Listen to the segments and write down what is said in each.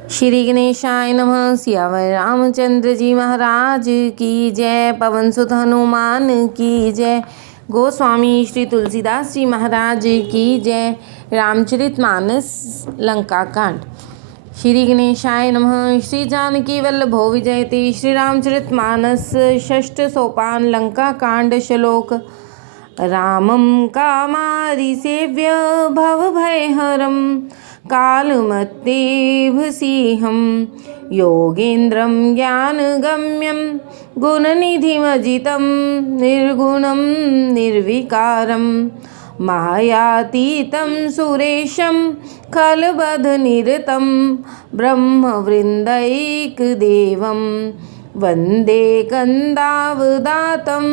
श्री गणेशाय नमः। सियावर रामचंद्र जी महाराज की जय। पवन सुत हनुमान की जय। गोस्वामी श्री तुलसीदास जी महाराज की जय। रामचरितमानस लंका कांड। श्री गणेशाय नमः। श्री जानकी वल्लभो विजयते। श्री रामचरितमानस षष्ठ सोपान लंका कांड। श्लोक। रामं कामारि सेव्य भवभयहरं कालमत्तेभसीहं योगेन्द्रं ज्ञानगम्यं गुणनिधिमजितं निर्गुणं निर्विकारं मायातीतं सुरेशं खलबधनिरतं ब्रह्मवृन्दैकदेवं वन्दे कन्दावदातं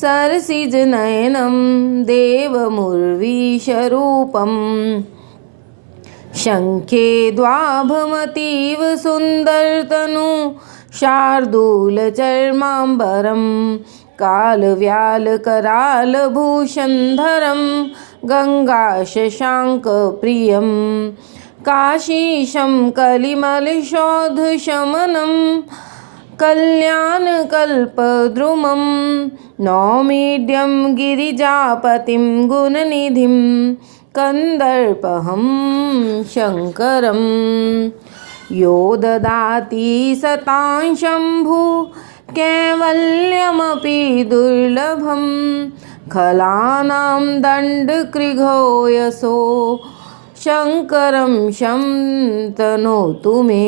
सरसिजनयनं देवमुर्वीशरूपं शङ्खे द्वाभमतीव सुन्दरतनु शार्दूलचर्माम्बरं कालव्यालकरालभूषणधरं गङ्गाशशाङ्कप्रियं काशीशं कलिमलशोधशमनं कल्याणकल्पद्रुमं नौमीड्यं गिरिजापतिं गुणनिधिं कन्दर्पहं शङ्करं यो ददाति सतां शम्भु कैवल्यमपि दुर्लभं खलानां दण्डकृघो यशो शङ्करं शन्तनोतु मे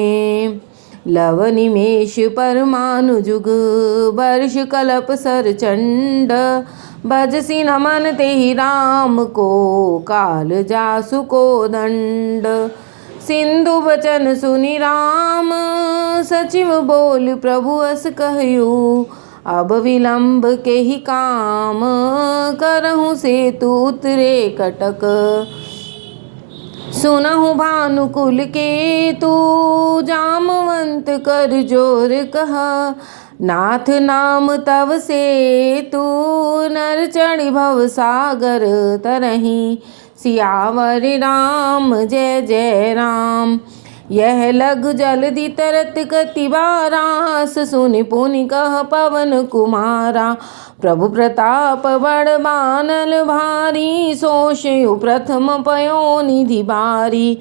लवनिमेष परमानुजुग वर्ष कल्प सरचंड भजसी नमन तेहि राम को काल जासु को दंड सिंधु वचन सुनि राम सचिव बोल प्रभु अस कहयु अब विलंब के ही काम करहु सेतु उतरे कटक सुनहु भानुकुल के तू जामवंत कर जोर कहा नाथ नाम तव से तू नर चढ़ी भव सागर तरही सियावर राम जय जय राम। यह लग जल्दी तरत कतिवारास सुनि पुनि कह पवन कुमारा प्रभु प्रताप बड़ बानल भारी सोषयु प्रथम पयो निधि बारी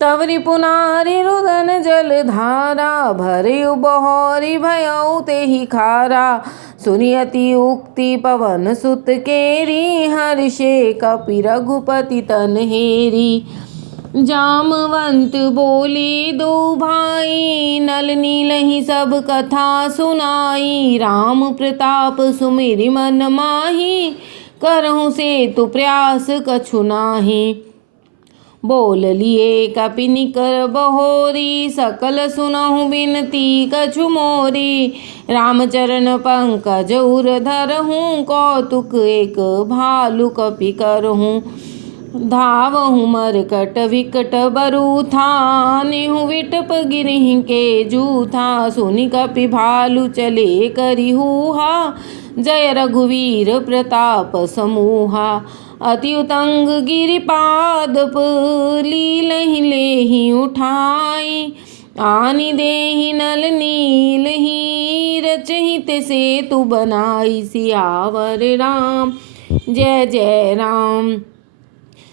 तवरि पुनारि रुदन जल धारा भरयु बहोरी भयउ तेहि खारा सुनि अति उक्ति पवन सुत केरी हर्षे कपि रघुपति तन हेरी जामवंत बोली दो भाई नल नीलहि सब कथा सुनाई राम प्रताप सुमिरि मन माही करहु सेतु प्रयास कछु नाही बोल लिए कपि निकर बहोरी सकल सुनहु बिनती कछु मोरी रामचरण पंकज उर धरहूँ कौतुक एक भालु कपि करहूँ धावहु मरकट विकट बरूथा नेहु विटप गिरहि के जूथा सुनि कपि भालु चले करि हूहा जय रघुवीर प्रताप समूहा अति उतंग गिरिपादप लीलहि लेहि उठाई आनि देहि नल नीलहि रचहित सेतु बनाई सियावर राम जय जय राम।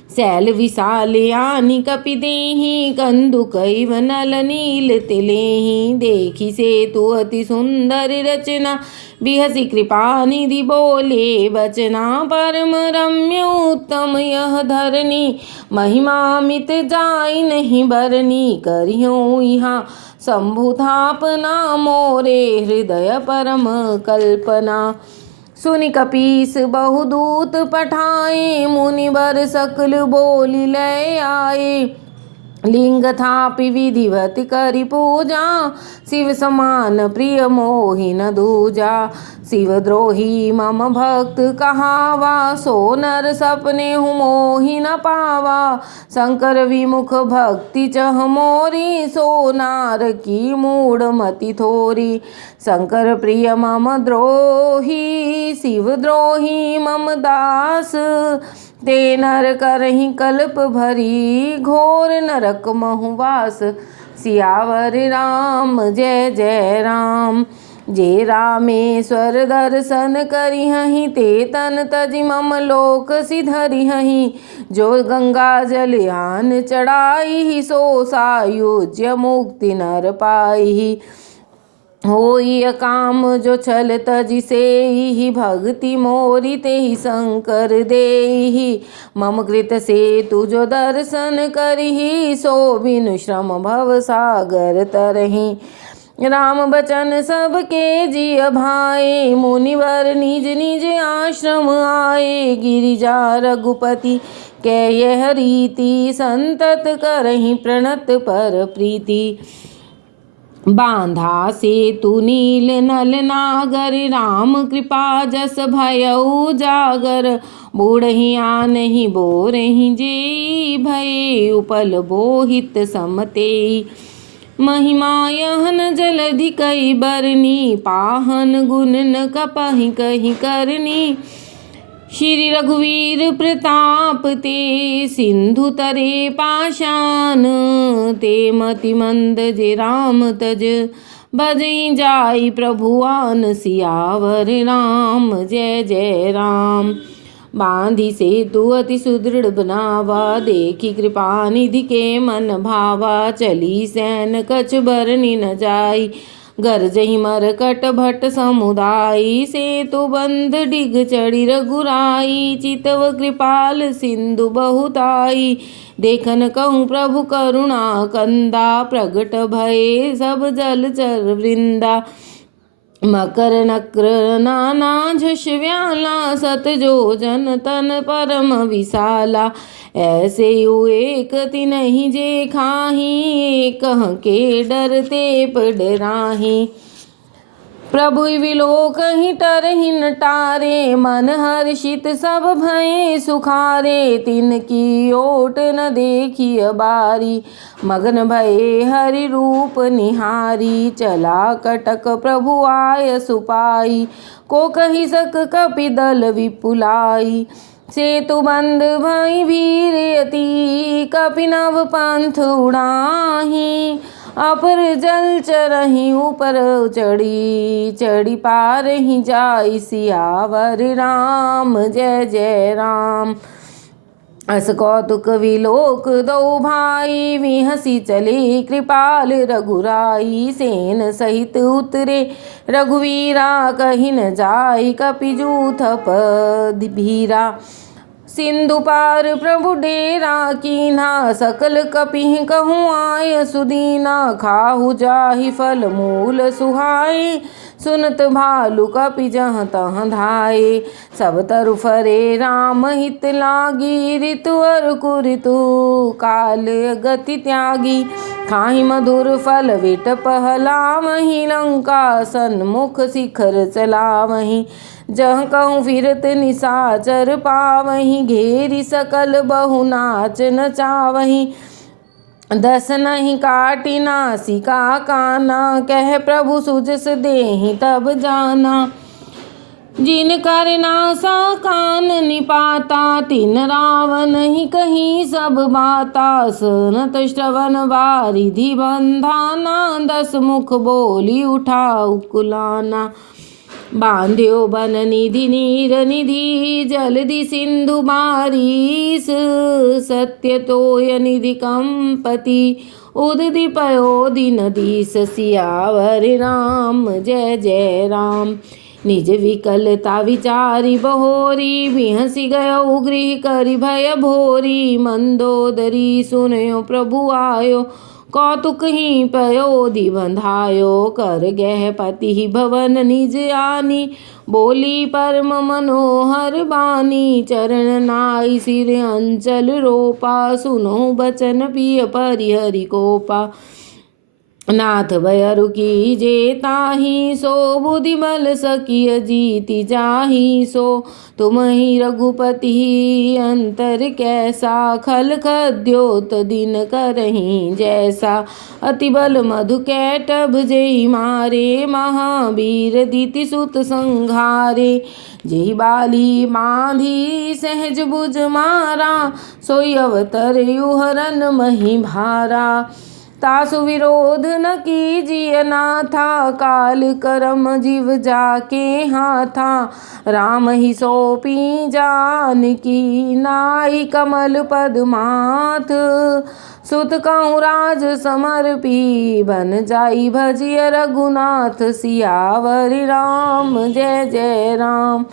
शैल विशाल आनि कपि देहि कंदुकैव नल नील तिलेहि देखि सेतु अति सुंदर रचना बिहसी कृपा निधि बोले बचना परम रम्य उत्तम यह धरनी महिमामित जाय नहीं बरनी करियो यहाँ शंभु थापना मोरे हृदय परम कल्पना सुनि कपीस बहुदूत पठाए मुनिवर सकल बोली लय आए लिंग थापि विधिवत करि पूजा शिव समान प्रिय मोहि न दूजा शिवद्रोही मम भक्त कहावा सो नर सपने हूँ मोहि न पावा शंकर विमुख भक्ति चह मोरी सो नार की मूढ़ मति थोरी शंकर प्रिय मम द्रोही शिवद्रोही मम दास ते नर करहि कल्प भरी घोर नरक महुवास सियावर राम जय जय राम। जे रामेश्वर दर्शन करिहहि ते तन तजि मम लोक सिधरिहहि। जो गंगा जल यान चढ़ाई सो सायुज्य मुक्ति नर पाई। होई काम जो छल तजि सेहि भक्ति मोरी तेहि शंकर देहि। मम कृत से तु जो दर्शन करिहि सो बिनु श्रम भव सागर तरहि। राम बचन सबके जिय भाए मुनिवर निज निज आश्रम आए। गिरिजा रघुपति कै यह रीति संतत करहि प्रणत पर प्रीति। बांधा सेतु नील नल नागर राम कृपा जस भयउ जागर। बूढ़हि आनहि बोरहि जेई भये उपल बोहित समतेई। महिमा यहन जलधि कई बरनी पाहन गुण न कपहि कहि करनी। श्री रघुवीर प्रताप ते सिंधु तरे पाषाण। ते मति मंद जे राम तज भजहि जाई प्रभु आन सियावर राम जय जय राम। बांधी सेतु अति सुदृढ़ बनावा देखी कृपा निधि के मन भावा। चली सैन कछ बरनि न जाई गरजहि मरकट भट समुदाई। सेतु बंध डिग चढ़ी रघुराई चितव कृपाल सिंधु बहुताई। देखन कहूँ प्रभु करुणा कंदा प्रगट भये सब जलचर वृंदा। मकर नक्र नाना झष व्याला सत जो जन तन परम विशाला। ऐसे एक तिन्हि जे खाही कह के डरते पडराही। प्रभु विलोकहि तरहि न टारे मन हर्षित सब भये सुखारे। तिनकी ओट न देखिय बारी मगन भये हरि रूप निहारी। चला कटक प्रभु आय सुपाई को कहि सक कपि दल विपुलाई। सेतु बंद भई भीर अति कपि नव पंथ उड़ाही। अपर जल चरहि ऊपर चढ़ी चढ़ी पारहि जाई सियावर राम जय जय राम। अस कौतुक विलोक दो भाई विहसी चले कृपाल रघुराई। सेन सहित उतरे रघुवीरा कहि न जाई कपि जूथ पद भीरा। सिंधु पार प्रभु डेरा कीन्हा सकल कपिहि कहूँ आय सुदीना। खाहु जाहि फल मूल सुहाए सुनत भालु कपि जहाँ तहाँ धाये। सब तरु फरे राम हित लागी ऋतु अर कुऋतु काल गति त्यागी। खाहि मधुर फल विट पहलावहि लंका सन्मुख शिखर चलावहि। जह कहूँ फिरत निशाचर पावहि घेरी सकल बहु नाच नचावहि। दस नहीं काटी नासिका काना कह प्रभु सुजस देहि तब जाना। जिन कर नासा कान निपाता तिन रावण ही कहीं सब बाता। सुनत श्रवण वारिधि बंधाना 10 मुख बोली उठाऊ कुलाना। बांध्यो बन निधि नीर निधि जलधि सिंधु बारीस। सत्य तोय निधि कंपति उदधि पयोधि नदीस। सियावर राम जय जय राम। निज विकलता विचारी बहोरी बिहसी गयो गृह करि भय भोरी। मंदोदरी सुनयो प्रभु आयो कौतुक ही पयोधि बंधायो। कर गह पति भवन निज आनी बोली परम मनोहर बानी। चरण नाई सिर अंचल रोपा सुनो बचन पिय परिहरि कोपा। नाथ भयरु कीजे ताहि सो बुद्धि बल सकिय जीति जाहि सो। तुम ही रघुपति अंतर कैसा खल खद्योत दिन करहि जैसा। अति बल मधु कैटभ जेहि मारे महावीर दिति सुत संघारे। जेहि बाली बांधी सहज भुज मारा सोई अवतर युहरन मही भारा। तासु विरोध न कीजिए नाथा, काल करम जीव जाके हाथा। राम ही सौंपी जानकी, नाई कमल पद माथ। सुत कहूँ राज समर्पी, बन जाई भजिय रघुनाथ। सियावर राम जय जय राम।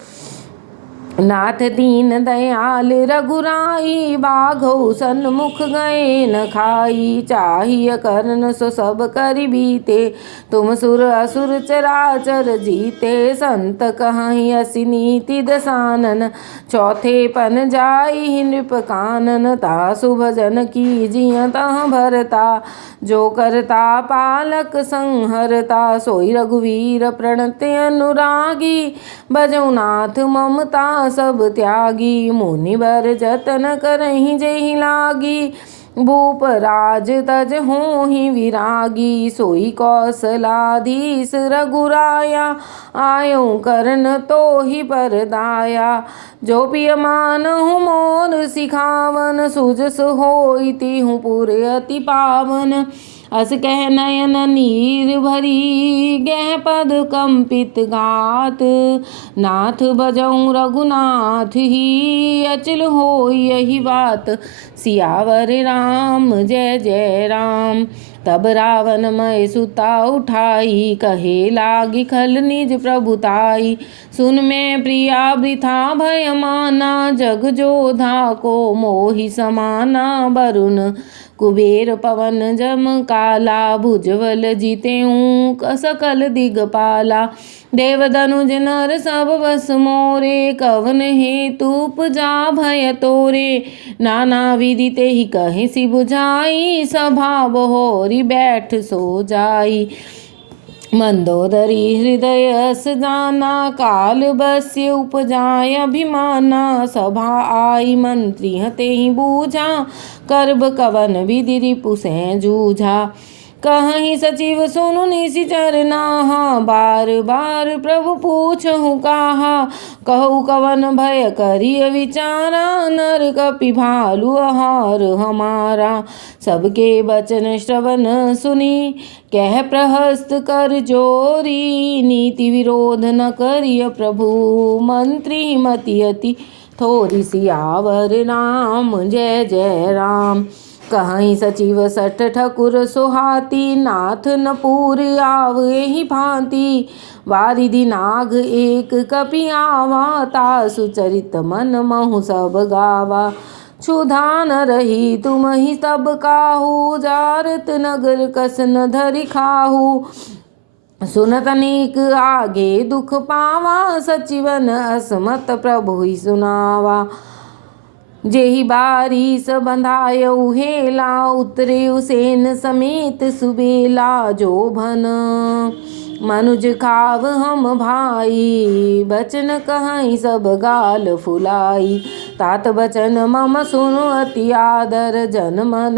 नाथ दीन दयाल रघुराई, बाघौ सन्मुख गए न खाई। चाहिए करन सो सब करि बीते, तुम सुर असुर चराचर जीते। संत कहाई असि नीति दसानन, चौथे पन जाई नृप कानन। तासु भजन कीजिए तह भरता, जो करता पालक संहरता। सोई रघुवीर प्रणत अनुरागी, भजौ नाथ ममता सब त्यागी। मुनि बर जतन करहि जेहि लागी, भूप राज तज होहि विरागी। सोई कौशलाधीश रघुराया, आयो करन तोहि पर दाया। जो पिय मानहु मोर सिखावन, सुजस होई तिहु पुर अति पावन। अस कह नयन नीर भरी, गह पद कंपित गात। नाथ भजऊँ रघुनाथ ही, अचल होई यही बात। सियावर राम जय जय राम। तब रावण मय सुता उठाई, कहे लागी खल निज प्रभुताई। सुन मैं प्रिया वृथा भय माना, जग जोधा को मोहि समाना। वरुण कुबेर पवन जम काला, भुजबल जीतेऊँ सकल दिगपाला। देव धनुज नर सब बस मोरे, कवन हेतु उपजा भय तोरे। नाना विधि तेहि कहि सि बुझाई, सभा बहोरी बैठ सो जाई। मंदोदरी हृदय अस जाना, काल बस्य उपजाय अभिमाना। सभा आई मंत्री तेहि बूझा, करब कवन विधि रिपु से जूझा। कहीं सचिव सुनु निशिचर नाहा, बार बार प्रभु पूछहु काहा। कहु कवन भय करिय विचारा, नर कपि भालु आहार हमारा। सबके बचन श्रवण सुनी, कह प्रहस्त कर जोरी। नीति विरोध न करिय प्रभु, मंत्री मति अति थोरी। सियावर राम जय जय राम। कहीं सचिव सठ ठकुर सोहाती, नाथ न पूर आव एहि भांति। वारिधि नाग एक कपि आवा, तासु चरित मन महु सब गावा। क्षुधा न रही तुम ही तब काहू, जारत नगर कस न धरि खाहू। सुनत अनेक आगे दुख पावा, सचिवन असमत प्रभु ही सुनावा। जेहि बारिस बंधायउ हेला, उतरे उसेन समेत सुबेला। जो भन मनुज खाव हम भाई, बचन कहीं सब गाल फुलाई। तात बचन मम सुनु अति आदर, जन मन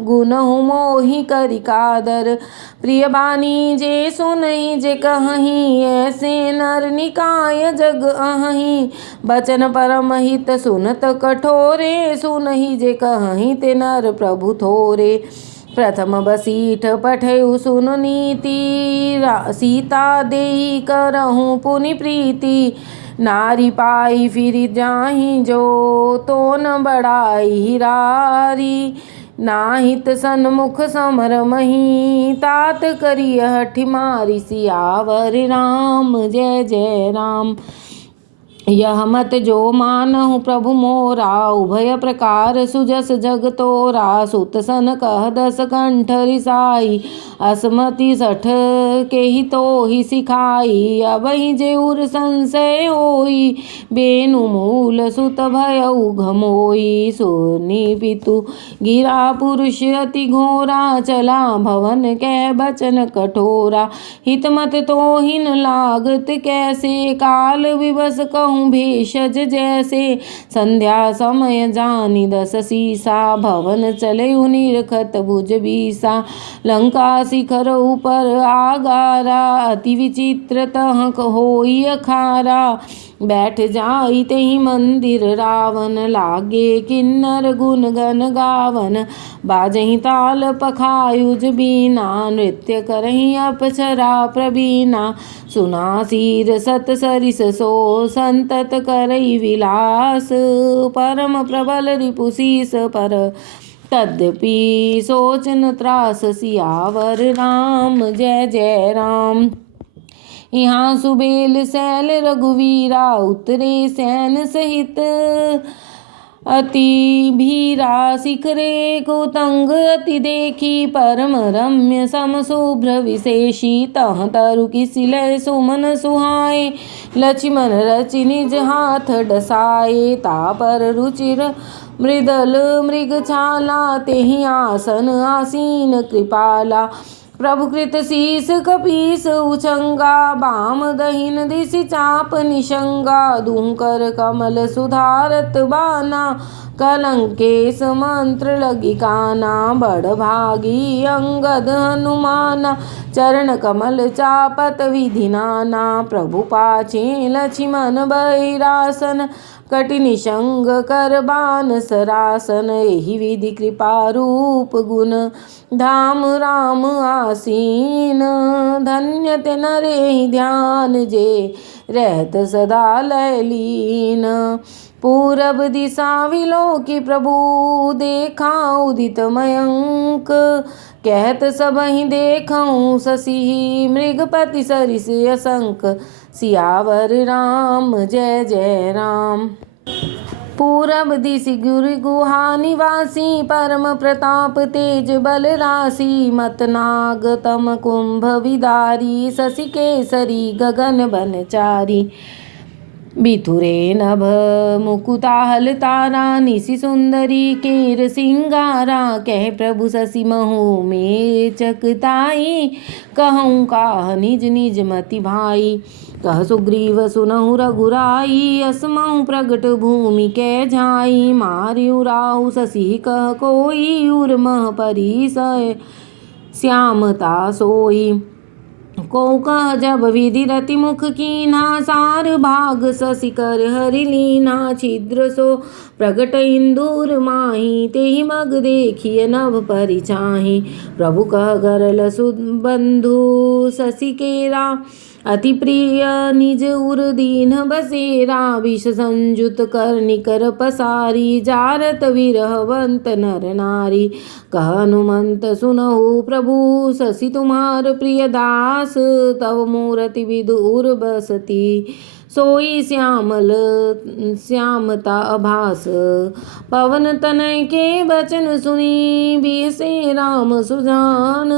गुनहु मोहि करि कादर। प्रिय बानी जे सुनहि जे कहहीं, ऐसे नर निकाय जग अहहीं। बचन परम हित सुनत कठोरे, सुनहि जे कहहीं ते नर प्रभु थोरे। प्रथम बसीठ पठयु सुनु नीति, सीता देई करहूँ पुनि प्रीति। नारी पाई फिर जाहि जो, तो न बढ़ाई हिरारी। नाहित सन्मुख समर मही, तात करिय हठि मारी। सियावर राम जय जय राम। यह मत जो मानहु प्रभु मोरा, उभय प्रकार सुजस जग तोरा। सुत सन कह दस कंठ रिसाई, असमति सठ केहि तोहि सिखाई। अबहि जेउर संशय होई, बेनु मूल सुत भयउ घमोई। सुनि पितु गिरा पुरुष अति घोरा, चला भवन कह बचन कठोरा। हित मत तोहि न लागत कैसे, काल विवश कहूँ भेषज जैसे। संध्या समय जानि दस सीसा, भवन चले निरखत भुज बीसा। लंका शिखर ऊपर आगारा, अति विचित्रतः होई अखारा। बैठ जाई तेहि मंदिर रावण, लागे किन्नर गुण गन गावन। बाजहि ताल पखायुज बीना, नृत्य करहि अप्सरा प्रवीणा। सुना सीर सत सरिस सो, संतत करई विलास। परम प्रबल रिपुशीस पर, तद्यपि सोचन त्रास। सियावर राम जय जय राम। यहाँ सुबेल सैल रघुवीरा, उतरे सैन सहित अति भीरा। शिखरे को तंग अति देखी, परम रम्य सम शुभ्र विशेषी। तह तरु किसिलय सुमन सुहाए, लक्ष्मण रचि निज हाथ डसाए। तापर रुचिर मृदल मृग छाला, तेहि आसन आसीन कृपाला। प्रभु कृत शीस कपीस उचंगा, बाम दहिन दिशि चाप निशंगा। दूं कर कमल सुधारत बाना, कलंकेश मंत्र लगी काना। बड़ भागी अंगद हनुमाना, चरण कमल चापत विधि नाना। प्रभु पाछे लक्ष्मण बहिरासन, कटि निशंग कर बान सरासन। एहि विधि कृपा रूप गुण, धाम राम आसीन। धन्य ते नरे ध्यान, जे रहत सदा लय लीन। पूरब दिशा विलोकी प्रभु, देखा उदित मयंक। कहत सबहि देखऊँ शशि, मृगपति सरिस असंक। सियावर राम जय जय राम। पूरब दिशि गुरु गुहा निवासी, परम प्रताप तेज बल राशि। मत नाग तम कुंभ विदारी, शशि केसरी गगन बनचारी। बिथुरे नभ मुकुताहल तारा, निशि सुंदरी केर सिंगारा। कह प्रभु शशि महु में चकताई, कहूँ काह निज निज मति भाई। कह सुग्रीव सुनहु रघुराई, असमहु प्रगट भूमि कै झाई। मार्यु राहु शशि कह कोई, उर्मह परिसय श्यामता सोई। को कह जब विधि रति मुख कीन्हा, सार भाग शशि कर हरि लीना। छिद्र सो प्रगट इंदुर माही, तेहि मग देखिय नभ परिछाही। प्रभु कह गरल सुबंधु शशि केरा, अति प्रिय निज उर दीन बसेरा। विष संयुत कर निकर पसारी, जारत विरहवंत नर नारी। कह हनुमंत सुनहु प्रभु, शशि तुम्हार प्रिय दास। तव मूरति विदुर बसती, सोई श्यामल श्यामता अभास। पवन तनय के बचन सुनी, बिहसे राम सुजान।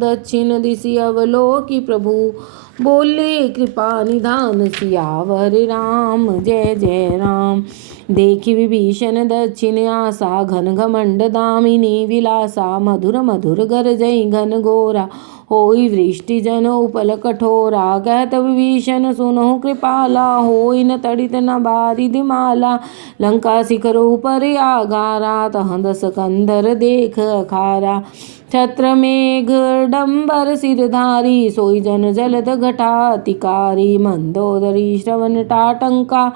दक्षिण दिशि अवलोकी प्रभु, बोले कृपा निधान। सियावर राम जय जय राम। देखि विभीषण दक्षिण आसा, घन घमंड दामिनी विलासा। मधुर मधुर गरजई घन घोरा, होई वृष्टि जन उपल कठोरा। कहत विभीषण सुनहु कृपाला, होई न तड़ित न बारिधि माला। लंका शिखर ऊपर आगारा, तहाँ दस कंधर देख अखारा। छत्र मेघ डंबर सिरधारी, सोई जन जलद घटातिकारी। मंदोदरी श्रवण टाटंका,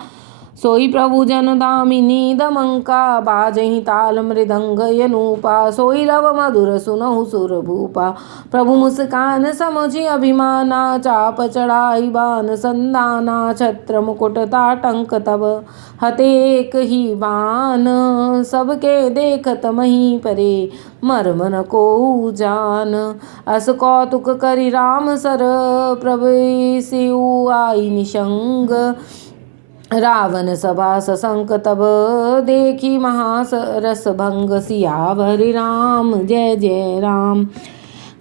सोई प्रभु जन दामिनी दमंका। बाजहि ताल मृदंग यनूपा, सोई रव मधुर सुनहु सुर भूपा। प्रभु मुस्कान समझि अभिमाना, चाप चढ़ाई बान संदाना। छत्र मुकुट ताटंक तब हते एक ही बान, सबके देखत मही परे मर्म न को जान। अस कौतुक करि राम सर, प्रवेशिउ आई निशंग। रावण सभा सशंक तब, देखी महारस भंग। सियावर राम जय जय राम।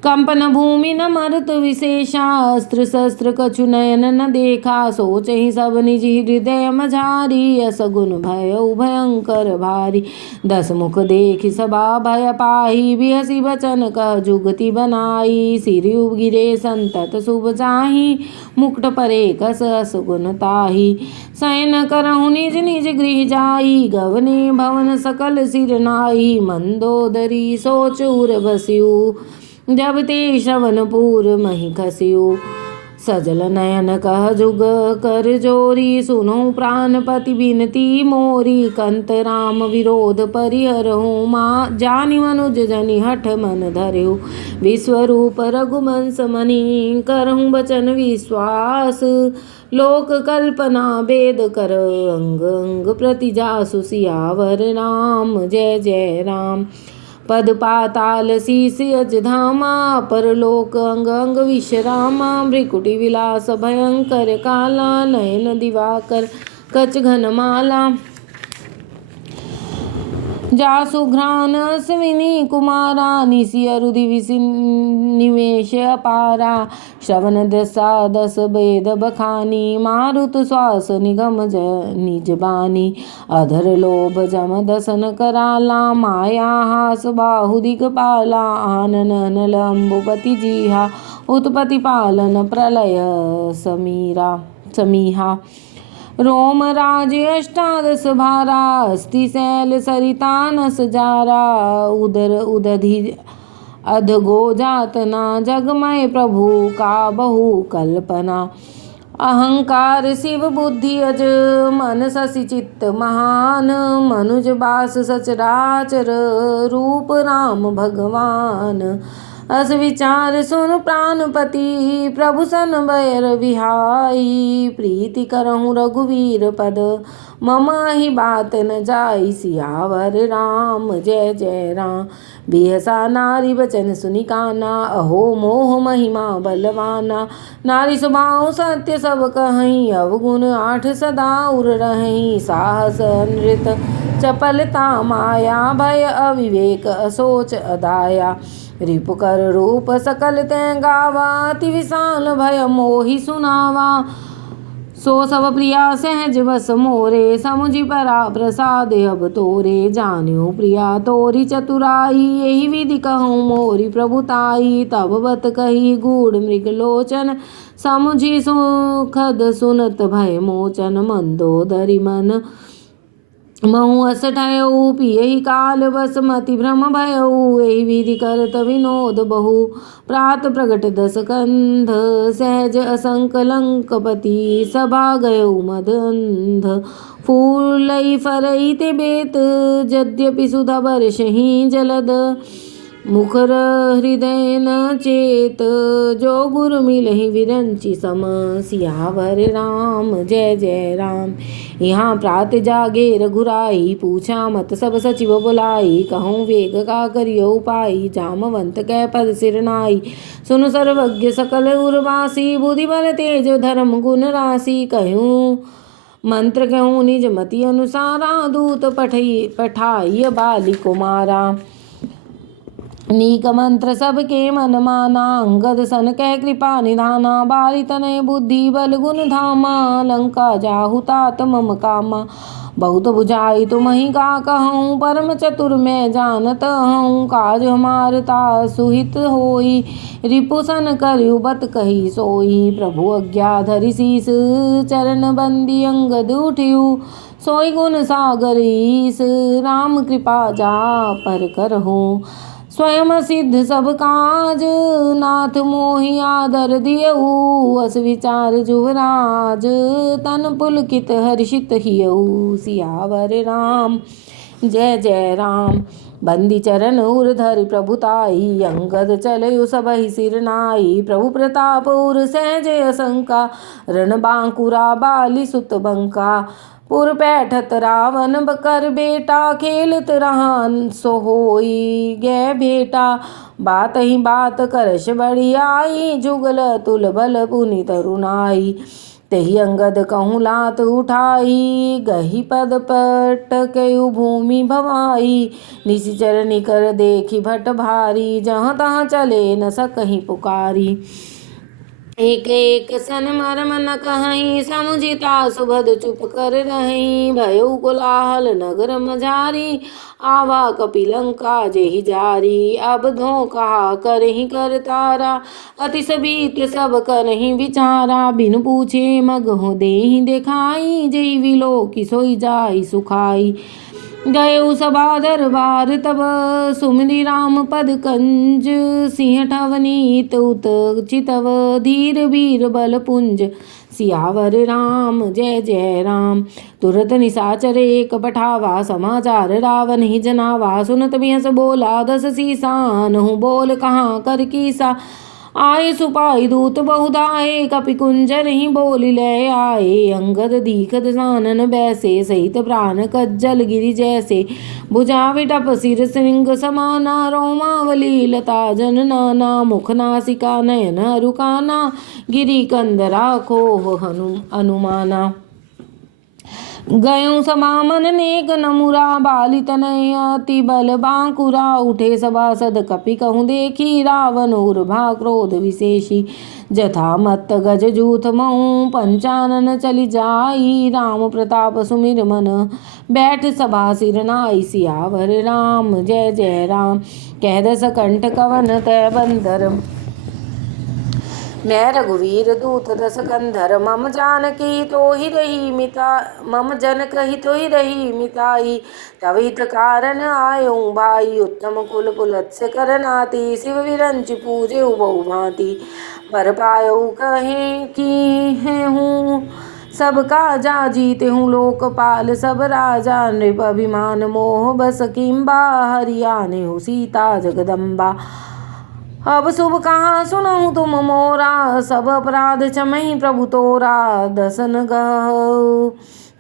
कंपन भूमि न मरत विशेषा, अस्त्र शस्त्र कछु नयन न देखा। सोचहि सब निज हृदय मझारी, असगुन भय भयंकर भारी। दस मुख देखि सबा भय पाही, बिहसी बचन कह जुगति बनाई। सिर गिरे संतत शुभ जाहि, मुकुट परे कस असगुन ताही। शयन करहु निज निज गृह जाई, गवने भवन सकल सिर नाई। मंदोदरी सोच उर बसिउ, जब ते श्रवणपुर मही खस्यु सजल नयन कह जुग कर जोरी। सुनो प्राणपति बिनती मोरी कंत राम विरोध परिहरहु। माँ जानि मनुज जनि हठ मन धरहु विश्वरूप रघुवंश मणि करहु बचन विश्वास। लोक कल्पना वेद कर अंग अंग प्रति जासु सियावर राम जय जय राम। पद पाताल शीस यज धामा परलोक अंग अंग विश्रामा। भ्रिकुटी विलास भयंकर काला नयन दिवाकर कच घनमाला। जासु घ्राण स्विनी कुमारा निशि अरुधि निवेश अपारा। श्रवण दशा दस वेद बखानी मारुत श्वास निगम निज बानी। अधर लोभ जम दसन कराला माया हास बाहु दिगपाला। आनन नल अम्बुपति जीहा उत्पत्ति पालन प्रलय समीहा। रोम राज अष्टादश भारा अस्ति शैल सरिता नस जारा। उदर उदधि अधगो जातना जगमय प्रभु का बहु कल्पना। अहंकार शिव बुद्धि अज मन शशि चित्त महान। मनुज बास सचराचर रूप राम भगवान। अस विचार सुन प्राणपति प्रभु सन बैर विहाई। प्रीति करहु रघुवीर पद मम ही बात न जाई। सियावर राम जय जय राम। बिहसा नारी बचन सुनि काना अहो मोह महिमा बलवाना। नारी स्वभाव सत्य सब कहीं अवगुण आठ सदा उर रहीं। साहस नृत चपलता माया भय अविवेक असोच अदाया। रिपु कर रूप सकल तैं गावा अति विशाल भय मोहि सुनावा। सो सब प्रिया सहज बस मोरे समुझि परा प्रसाद अब तोरे। जान्यो प्रिया तोरी चतुराई यही विधि कहूँ मोरी प्रभुताई। तब बत कही गूढ़ मृग लोचन समुझि सुखद सुनत भय मोचन। मंदोदरी मन महु अस ठयऊ पियहि काल बस मति भ्रम भयऊ। एहि विधि करत विनोद बहु प्रात प्रगट दस कंध। सहज असंक लंकपति सभा गयऊ मदंध। फूलई फरई ते बेत यद्यपि सुधा बरसहि जलद। मुखर हृदय न चेत जो गुरु मिलहि विरंचि सम। सियावर राम जय जय राम। यहाँ प्रात जागे रघुराई पूछा मत सब सचिव बुलाई। कहूँ वेग का करियो उपाई जामवंत कै पद सिर नाई। सुन सर्वज्ञ सकल उर्वासी बुद्धि बल तेज धर्म गुण राशि। कहूँ मंत्र कहूँ निज मति अनुसारा दूत पठाई बाली कुमारा। नीक मंत्र सबके मन माना अंगद सन कह कृपा निधाना। बारी तनय बुद्धि बल गुण धामा लंका जाहु तात मम कामा। बहुत बुझाई तुमहि का कहूँ परम चतुर मैं जानत हूँ। काज हमार ता सुहित होई रिपु सन करयु बत कही सोई। प्रभु आज्ञा धरि शीस चरण बंदी अंगद उठियु। सोई गुण सागर ईस राम कृपा जा पर करहूँ। स्वयं सिद्ध सब काज नाथ मोहि आदर दियऊ। अस विचार जुवराज तन पुलकित हर्षित हियऊ। सियावर राम जय जय राम। बंदी चरण उर धरि प्रभुताई अंगद चलयु सबहि सिर नाई। प्रभु प्रताप उर सहज असंका रण बांकुरा बाली सुत बंका। पुर पैठत रावण बकर बेटा खेलत रहान सो होई गे भेटा। बात ही बात करश बड़ी आई जुगल तुल बल पुनि तरुणाई। तेहि अंगद कहूँ लात उठाई गही पद पटकयु भूमि भवाई। निशिचर निकर देखी भट भारी जहाँ तहाँ चले न सकहीं पुकारी। एक एक सन मरम न कहीं समुझिता सुभद चुप कर रहीं। भयउ कोलाहल नगर मझारी आवा कपिलंका जेहि जारी। अब धो कहा करहि कर तारा अति सबीत सब करहि विचारा। बिन पूछे मगहो देहि देखाई जेहि विलो की सोई जाई सुखाई। गयो सभा दरबार तब सुमिरि राम पद कंज। सिंह ठवनीत उत चितव धीर वीर बल पुंज। सियावर राम जय जय राम। तुरत निशाचर एक पठावा समाचार रावण ही जनावा। सुनत बिहस बोला दस सीसान हूँ बोल कहाँ कर कीसा। आए सुपाई दूत बहुधाए कपि कुंजर ही बोल ले आए। अंगद दीखत सानन बैसे सहित प्राण कज्जल गिरि जैसे। भुजा विटप सिर श्रृंग समाना रोमावली लता जन नाना। मुख नासिका नयन रुकाना गिरि कंदरा खोह अनुमाना। गयों समामन नेक नमुरा बाली तनय अति बल बांकुरा। उठे सभासद कपि कहूँ देखी रावण उर्भा क्रोध विशेषी। जथा मत्त गज जूथ मऊ पंचानन चली जाई। राम प्रताप सुमिर मन बैठ सभा सिर नाई। सियावर राम जय जय राम। कह दस कंठ कवन तय बंदर। मैं रघुवीर दूत दस कंधर। मम जानकी तो ही रही मिता मम जनक ही तो ही रही मिताई। तव हित कारण आयो भाई उत्तम कुल पुलत्स्य कर नाती। शिव विरंच पूजे बहु भांति पर पायो कहे की है हूँ। सब काजा जीते हूँ लोकपाल सब राजा। नृप अभिमान मोह बस किम्बा हरियाने हूँ सीता जगदम्बा। अब शुभ कहाँ सुनहु तुम मोरा। सब अपराध क्षमहि प्रभु तोरा। दसन गह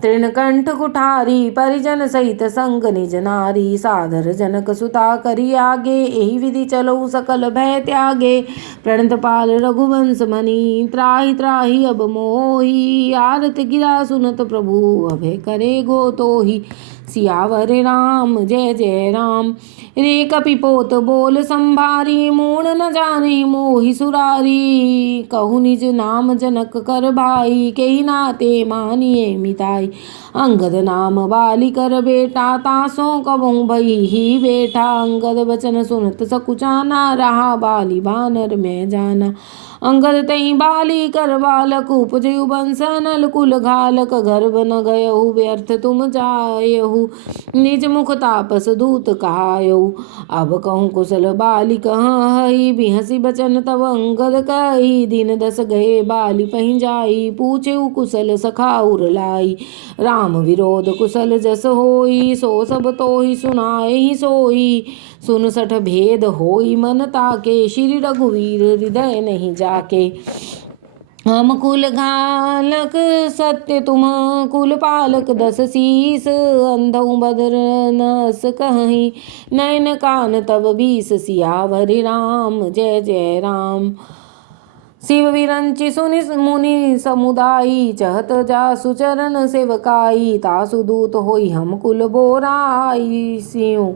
तृणकंठ कुठारी परिजन सहित संग निज नारी। सादर जनक सुता करी आगे एहि विधि चलो सकल भय त्यागे। प्रणत पाल रघुवंश मणि त्राहि त्राहि अब मोहि। आरत गिरा सुनत प्रभु अभय करे गो तोहि। सियावर राम जय जय राम। रे कपिपोत बोल संभारी मूण न जाने मोहि सुरारी। कहु निज नाम जनक कर भाई केहि नाते मानिए मिताई। अंगद नाम बाली कर बेटा तासों कबहु भई ही बेटा। अंगद बचन सुनत सकुचाना रहा बाली बानर में जाना। अंगद तई बाली कर बालक उपजयु बंस नल कुल घालक। गर्भ न गयहु व्यर्थ तुम जायहु निज मुख तापस दूत कहायहु। अब कहूँ कुशल बाली कहाँ हई बिहसी बचन तब अंगद कही। दिन दस गए बाली पही जाई पूछेउ कुशल सखाउर लाई। राम विरोध कुशल जस होई सो सब तोहि सुनाए ही सोई। सुन सठ भेद होई मन ताके श्री रघुवीर हृदय नहीं जाके। हम कुल घालक सत्य तुम कुल पालक दस शीस। अंधौ बदर नस कहीं नयन कान तब बीस। सियावर राम जय जय राम। शिव विरंचि सुनि मुनि समुदायी चहत जासु चरण सेवकाई। तासु दूत होई हम कुल बोराई सिंह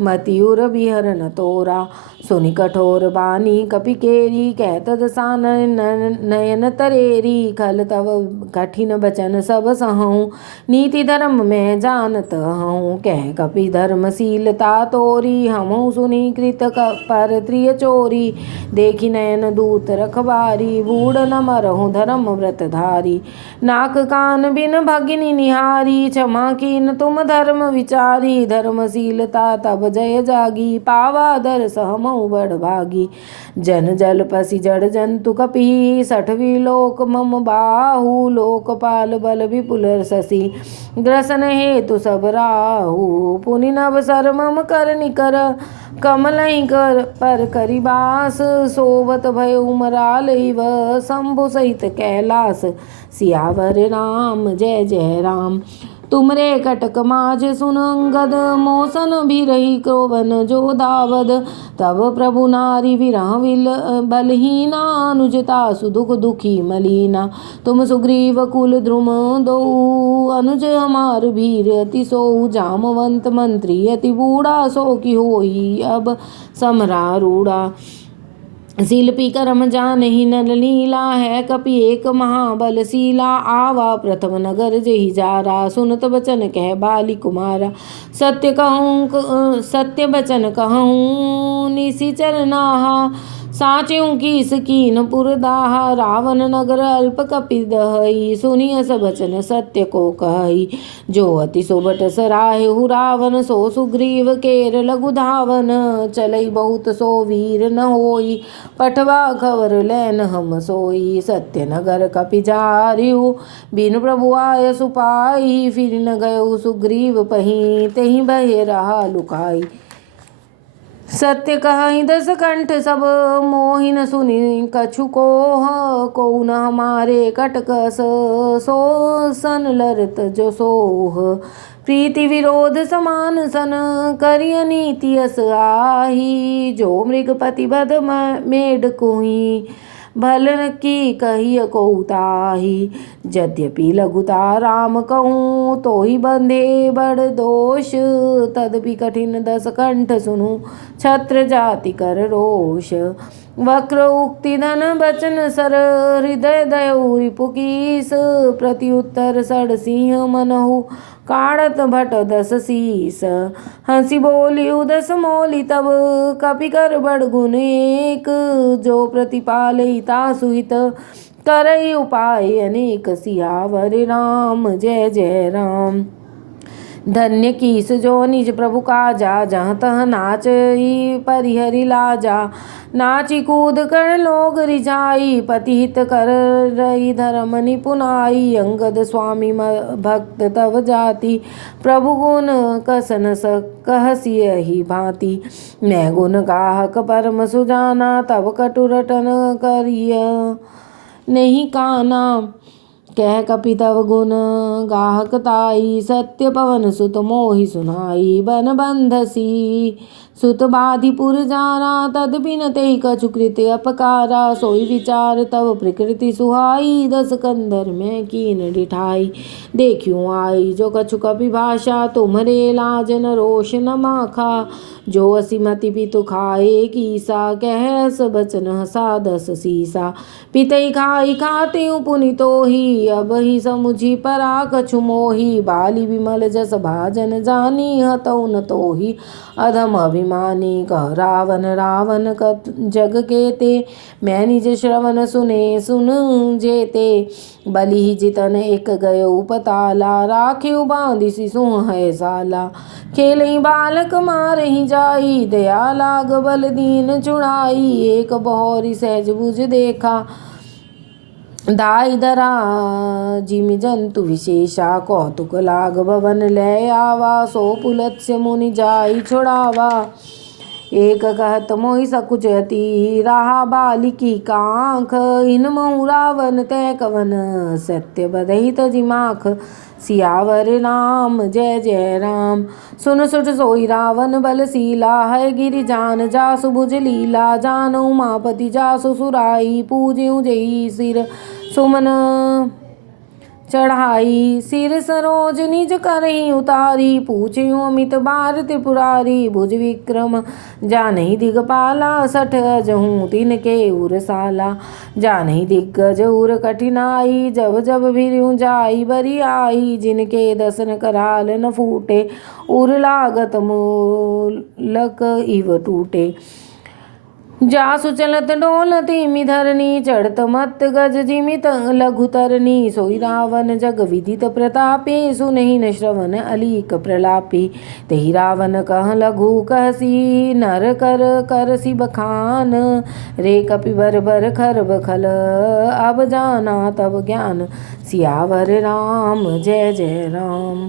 मतियुर बिहरन तोरा। सुनि कठोर बानी कपि केरी कहत दसान नयन तरेरी। खल तव कठिन बचन सब सहूँ नीति धर्म में जानत हूँ। कह कपि धर्मशीलता तोरी हमहु सुनि कृत पर त्रिय चोरी। देखी नयन दूत रखबारी बूढ़ न मरहु धर्म व्रत धारी। नाक कान बिन भगिनी निहारी क्षमा कीन तुम धर्म विचारी। धर्मशीलता तब जय जागी पावा दर सहमऊ बड़ भागी। जन जल पसी जड़ जंतु कपि सठवी लोक मम बाहु। लोकपाल बल विपुल शशि ग्रसन हेतु सब राहु। पुनि नव सर मम कर निकर कमलहि कर पर करिबास। सोवत भय उमराल इव शंभु सहित कैलास। सियावर राम जय जय राम। तुमरे कटक माज सुन अंगद मोसन भी रही क्रोवन जो दावद। तब प्रभु नारी विरह बलहीना अनुजता सुदुख दुखी मलीना। तुम सुग्रीव कुल द्रुम दो अनुज हमार भीर अति सो। जामवंत मंत्री अति बूढ़ा सो की होई अब समरारूढ़ा। शिल्पी कर्म जानहि नल लीला है कपि एक महाबलशीला। आवा प्रथम नगर जेहि जारा सुनत बचन कह बाली कुमारा। सत्य बचन कहूँ निशिचर नाहा साच्यों कीस कीन पुरदाहा रावण नगर अल्प कपि दहई सुनिय सब बचन सत्य को कही जो अति सोबट सराहु रावण सो सुग्रीव केर लघु धावन चलई बहुत सो वीर न होई पठवा खबर लैन हम सोई सत्य नगर कपि जारियु बिनु प्रभु आय सुपाई फिर न गयो सुग्रीव पही तेहि बहे रहा लुकाई सत्य कहि दस कंठ सब मोहिन सुनि कछु को न हमारे कटकस सो सन लरत जो सोह प्रीति विरोध समान सन करिय नीति अस आही जो मृगपति बध मेड कुही भल की कहिय को ताही यद्यपि लघुता राम कहूँ तो ही बंधे बड़ दोष तदपि कठिन दस कंठ सुनु छत्र जाति कर रोष वक्र उक्ति धन बचन सर हृदय दयु रिपुकीस प्रत्युत्तर सड़ सिंह मनहु काढ़त भट दस शीस हंसी बोली उदस मोली तब कपि कर बड़ गुण एक जो प्रतिपालिता सुहित करई उपाय अनेक सियावर राम जय जय राम। धन्य कीस जो निज प्रभु काजा जहाँ तह नाच परिहरि लाजा नाची कूद कर लोग रिझाई पति हित कर रही धर्म निपुनाई अंगद स्वामी भक्त तव जाति प्रभु गुण कसन कहसी ही भांति मैं गुण गाहक परम सुजाना तब कटुरटन करिय नहीं काना कह कपि तव गुण गाहक ताई सत्य पवन सुत मोहि सुनाई बन बंधसी सुत बाधिपुर जारा तद बिन ते कछु कृत्य अपकारा सोई विचार तव प्रकृति सुहाई दस कंधर में कीन डिठाई देखियो आई जो कछु कपि भाषा तुम्हरे लाजन रोष न माखा जो असीमति पितु खाए कीसा कह स बचन हसा दस सीसा पितई खाई खाते पुनितो ही अब ही समुझी परा कछु मोही बाली विमल जस भाजन जानी हतौ न तो ही अधम अभिमानी कह रावण रावण जग के ते मैं निज श्रवण सुने सुन जेते बलि ही जितन एक गयो पताला राख्यु बांधि सिसुह है साला खेलई बालक मार ही जाई दया लाग बल दीन चुड़ाई एक बहोरी सहज बुझ देखा दाई दरा जिमि जंतु विशेषा कौतुक लाग भवन लय आवा सो पुलत्स्य मुनि जाई छुड़ावा एक कहत मोहि सकुचयति रहा बालिकी कांख इन महु रावण तय कवन सत्य बधहि तजि माख सियावर राम जय जय राम। सुन सुठ सोई रावण बलशीला है गिरि जान जासु भुज लीला जान उमापति जासु सुराई पूज्यु जई सिर सुमन चढ़ाई सिर सरोज निज करही उतारी पूछ्यु अमित बार त्रिपुरारी भुज विक्रम जानहि दिगपाला सठ अजहूँ तिनके उर साला जानहि दिग्गज उर कठिनाई जब जब भिरु जाई बरी आई जिनके दसन कराल न फूटे उर लागत मूलक इव टूटे जासु चलत डोलत इमि धरनी चढ़त मत गज जिमित लघु तरनी सोई रावण जग विदित प्रतापे सुनहि न श्रवण अलीक प्रलापी तेहि रावण कह लघु कहसी नर कर करसी बखान रे कपि बर बर खर बखल अब जाना तब ज्ञान सियावर राम जय जय राम।